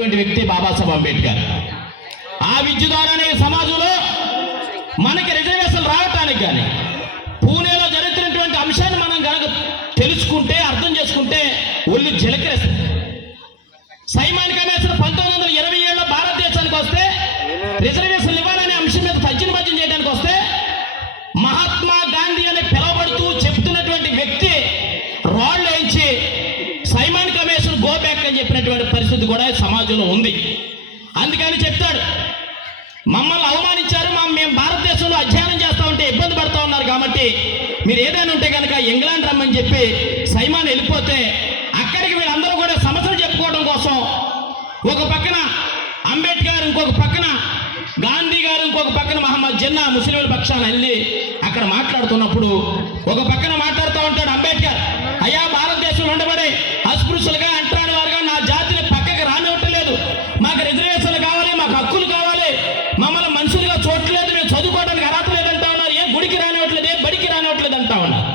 వ్యక్తి బాబాసాహెబ్ అంబేద్కర్. ఆ విద్య ద్వారానే సమాజంలో మనకి రిజర్వేషన్ రావటానికి కానీ పూణేలో జరుగుతున్నటువంటి అంశాన్ని మనం కనుక తెలుసుకుంటే అర్థం చేసుకుంటే ఒళ్ళు జలకరేస్తుంది. సైమన్ కమిషన్ 1927లో భారతదేశానికి వస్తే రిజర్వేషన్ ఇవ్వాలనే అంశం మీద తర్జన చేయడానికి వస్తే మహాత్మా గాంధీ అని పిలువబడుతూ చెప్తున్నటువంటి వ్యక్తి రాళ్ళు వేయించి సైమన్ కమిషన్ గో బ్యాక్ అని చెప్పినటువంటి పరిస్థితి కూడా సమాజంలో ఉంది. అందుకని చెప్తాడు, మమ్మల్ని అవమానించారు, మేము భారతదేశంలో అధ్యయనం చేస్తా ఉంటే ఇబ్బంది పడతా ఉన్నారు కాబట్టి మీరు ఏదైనా ఉంటే కనుక ఇంగ్లాండ్ రమ్మని చెప్పి సైమాన్ వెళ్ళిపోతే అక్కడికి వీళ్ళందరూ కూడా సమస్యలు చెప్పుకోవడం కోసం ఒక పక్కన అంబేద్కర్, ఇంకొక పక్కన గాంధీ గారు, ఇంకొక పక్కన మహమ్మద్ జిన్నా ముస్లింల పక్షాన వెళ్ళి అక్కడ మాట్లాడుతున్నప్పుడు ఒక పక్కన మాట్లాడుతూ ఉంటాడు అంబేద్కర్, అయ్యా భారతదేశంలో ఉండబడే అస్పృశ్యులుగా అంటరాని వారుగా నా జాతిని పక్కకి రానివ్వట్లేదు, మాకు రిజర్వేషన్లు కావాలి, మాకు హక్కులు కావాలి, మమ్మల్ని మనుషులుగా చూడట్లేదు, మేము చదువుకోవడానికి అర్హత లేదంటా ఉన్నారు, ఏ గుడికి రానివ్వట్లేదు, ఏ బడికి రానివ్వట్లేదు అంటా ఉన్నారు.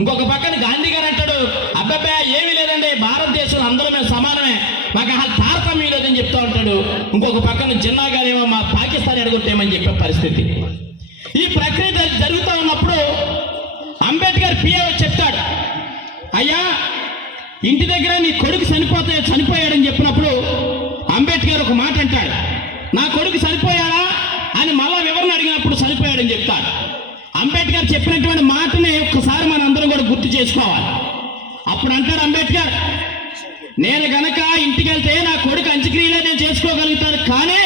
ఇంకొక పక్కన గాంధీ గారు అంటాడు, అబ్బాయి ఏమీ లేదండి, భారతదేశంలో అందరూ మేము సమానమే, మాకు అసలు తారతమ్యం లేదని చెప్తా ఉంటాడు. ఇంకొక పక్కన జిన్నా గారేమో మా పాకిస్తాన్ ఎడగొట్టేమని చెప్పే పరిస్థితి. ఈ ప్రక్రియ జరుగుతూ ఉన్నప్పుడు అంబేద్కర్ పిఏ చెప్తాడు, అయ్యా ఇంటి దగ్గర నీ కొడుకు చనిపోయాడని చెప్పినప్పుడు అంబేద్కర్ ఒక మాట అంటాడు, నా కొడుకు చనిపోయాడా అని మళ్ళా వివరణ అడిగినప్పుడు చనిపోయాడని చెప్తాడు. అంబేద్కర్ చెప్పినటువంటి మాటని ఒక్కసారి మనందరం కూడా గుర్తు చేసుకోవాలి. అప్పుడు అంటాడు అంబేద్కర్, నేను గనక ఇంటికి వెళ్తే నా కొడుకు అంత్యక్రియలే నేను చేసుకోగలుగుతాను, కానీ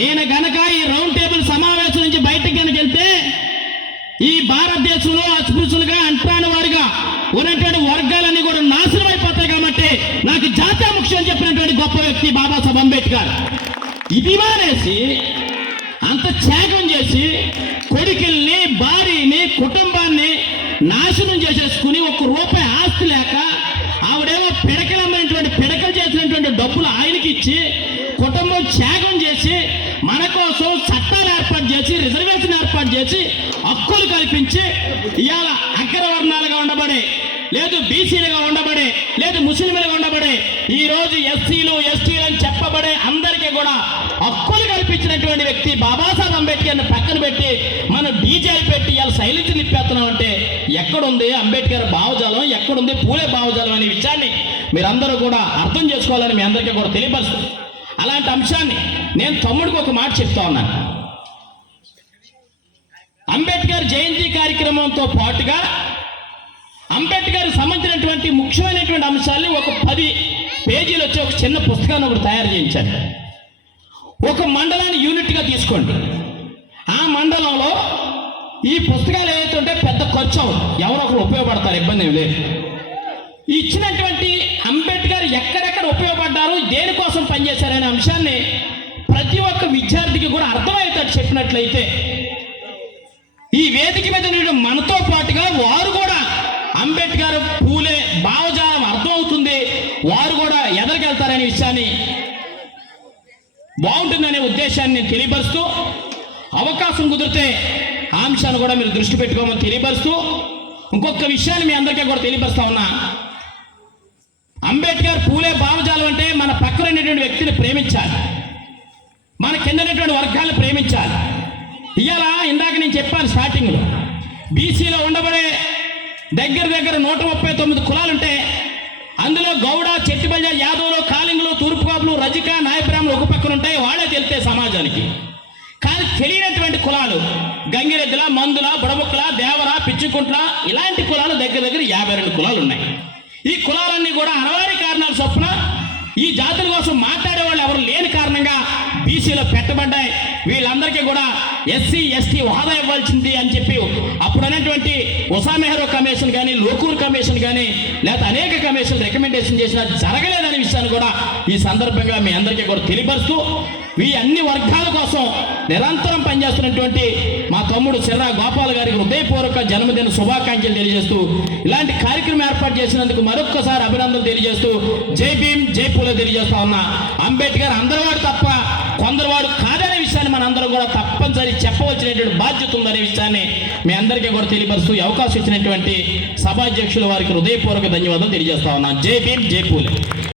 నేను గనక ఈ రౌండ్ టేబుల్ సమావేశం నుంచి బయటకు కనుక వెళ్తే ఈ భారతదేశంలో అస్పృశ్యులుగా అంటరాని వారిగా ఉన్నటువంటి వర్గాలన్నీ కూడా నాశనం అయిపోతాయి కాబట్టి నాకు జాతీయ ముఖ్యం చెప్పినటువంటి గొప్ప వ్యక్తి బాబాసాహెబ్ అంబేద్కర్. ఇది మానేసి అంత త్యాగం చేసి కొడుకుల్ని, భార్యని, కుటుంబాన్ని నాశనం చేసేసుకుని ఒక్క రూపాయి ఆస్తి లేక ఆవిడేమో పిడకలమైనటువంటి పిడకలు చేసినటువంటి డబ్బులు ఆయనకి ఇచ్చి కుటుంబం త్యాగం చేసి మన కోసం చట్టాలు ఏర్పాటు చేసి రిజర్వేషన్ ఏర్పాటు చేసి హక్కులు కల్పించి ఇవాళ అగ్రవర్ణాలుగా ఉండబడే, లేదు బీసీలుగా ఉండబడే, లేదు ముస్లింలుగా ఉండబడే, ఈ రోజు ఎస్సీలు ఎస్టీలు అని చెప్పబడే అందరికీ కూడా హక్కులు కల్పించినటువంటి వ్యక్తి బాబాసాహెబ్ అంబేద్కర్ని పక్కన పెట్టి మనం డీజేలు పెట్టి ఇవాళ సైలెన్స్ నింపేస్తున్నాం అంటే ఎక్కడుంది అంబేద్కర్ భావజాలం, ఎక్కడుంది పూలే భావజాలం అనే విషయాన్ని మీరందరూ కూడా అర్థం చేసుకోవాలని మీ అందరికీ కూడా తెలియపరుస్తుంది. అలాంటి అంశాన్ని నేను తమ్ముడికి ఒక మాట చెప్తా ఉన్నాను. అంబేద్కర్ జయంతి కార్యక్రమంతో పాటుగా అంబేద్కర్ సంబంధించినటువంటి ముఖ్యమైనటువంటి అంశాలని ఒక 10 పేజీలు వచ్చి ఒక చిన్న పుస్తకాన్ని ఒకటి తయారు చేయించాను. ఒక మండలాన్ని యూనిట్గా తీసుకోండి. ఆ మండలంలో ఈ పుస్తకాలు ఏవైతే ఉంటే పెద్ద ఖర్చు ఎవరో ఒకరు ఉపయోగపడతారు, ఇబ్బంది ఏమి లేదు. ఇచ్చినటువంటి అంబేద్కర్ ఎక్కడెక్కడ ఉపయోగపడ్డారు, దేనికోసం పనిచేశారనే అంశాన్ని ప్రతి ఒక్క విద్యార్థికి కూడా అర్థమవుతాడు చెప్పినట్లయితే ఈ వేదిక మీద మనతో పాటుగా వారు కూడా అంబేద్కర్ పూలే భావజాలం అర్థమవుతుంది, వారు కూడా ఎదరికెళ్తారనే విషయాన్ని బాగుంటుందనే ఉద్దేశాన్ని తెలియపరుస్తూ, అవకాశం కుదిరితే ఆ అంశాన్ని కూడా మీరు దృష్టి పెట్టుకోమని తెలియపరుస్తూ, ఇంకొక విషయాన్ని మీ అందరికీ కూడా తెలియపరుస్తా ఉన్నా. అంబేద్కర్ పూలే భావజాలం అంటే మన పక్కన ఉన్నటువంటి వ్యక్తిని ప్రేమించాలి, మన కింద ఉన్నటువంటి వర్గాలను ప్రేమించాలి. ఇవాళ ఇందాక నేను చెప్పాను స్టార్టింగ్లో, బీసీలో ఉండబడే దగ్గర 139 కులాలుంటే అందులో గౌడ, చెట్టిబల్జ, యాదవులు, కాలింగులు, తూర్పుకాపులు, రజిక, నాయబ్రాహ్మణులు ఒక పక్కన ఉంటాయి, వాళ్ళే తెలితే సమాజానికి. కానీ తెలియనటువంటి కులాలు గంగిరెద్దుల, మందుల, బుడబుక్కల, దేవర, పిచ్చుకుంట్ల ఇలాంటి కులాలు దగ్గర 52 కులాలు ఉన్నాయి. ఈ కులాలన్నీ కూడా అనవారి కారణాల చొప్పున ఈ జాతుల కోసం మాట్లాడే వాళ్ళు ఎవరు లేని కారణంగా బీసీలో పెట్టబడ్డాయి. వీళ్ళందరికీ కూడా ఎస్సీ ఎస్టీ హోదా ఇవ్వాల్సింది అని చెప్పి అప్పుడు అనేటువంటి ఉషా మెహ్రా కమిషన్ కానీ, లోకూర్ కమిషన్ కానీ, లేకపోతే అనేక కమిషన్లు రికమెండేషన్ చేసినా జరగలేదనే విషయాన్ని కూడా ఈ సందర్భంగా మీ అందరికీ కూడా తెలియపరుస్తూ, ఈ అన్ని వర్గాల కోసం నిరంతరం పనిచేస్తున్నటువంటి మా తమ్ముడు సిర్రా గోపాల్ గారికి హృదయపూర్వక జన్మదిన శుభాకాంక్షలు తెలియజేస్తూ, ఇలాంటి కార్యక్రమం ఏర్పాటు చేసినందుకు మరొక్కసారి అభినందనలు తెలియజేస్తూ, జై భీమ్ జై పూలే తెలియజేస్తా ఉన్నా. అంబేద్కర్ అందరివాడు తప్ప కొందరువాడు కాదనే విషయాన్ని మనందరం కూడా తప్పనిసరి చెప్పవలసినటువంటి బాధ్యత ఉందనే విషయాన్ని మీ అందరికీ కూడా తెలియపరుస్తూ, అవకాశం ఇచ్చినటువంటి సభాధ్యక్షుల వారికి హృదయపూర్వక ధన్యవాదాలు తెలియజేస్తా ఉన్నాను. జై భీమ్ జై పూలే.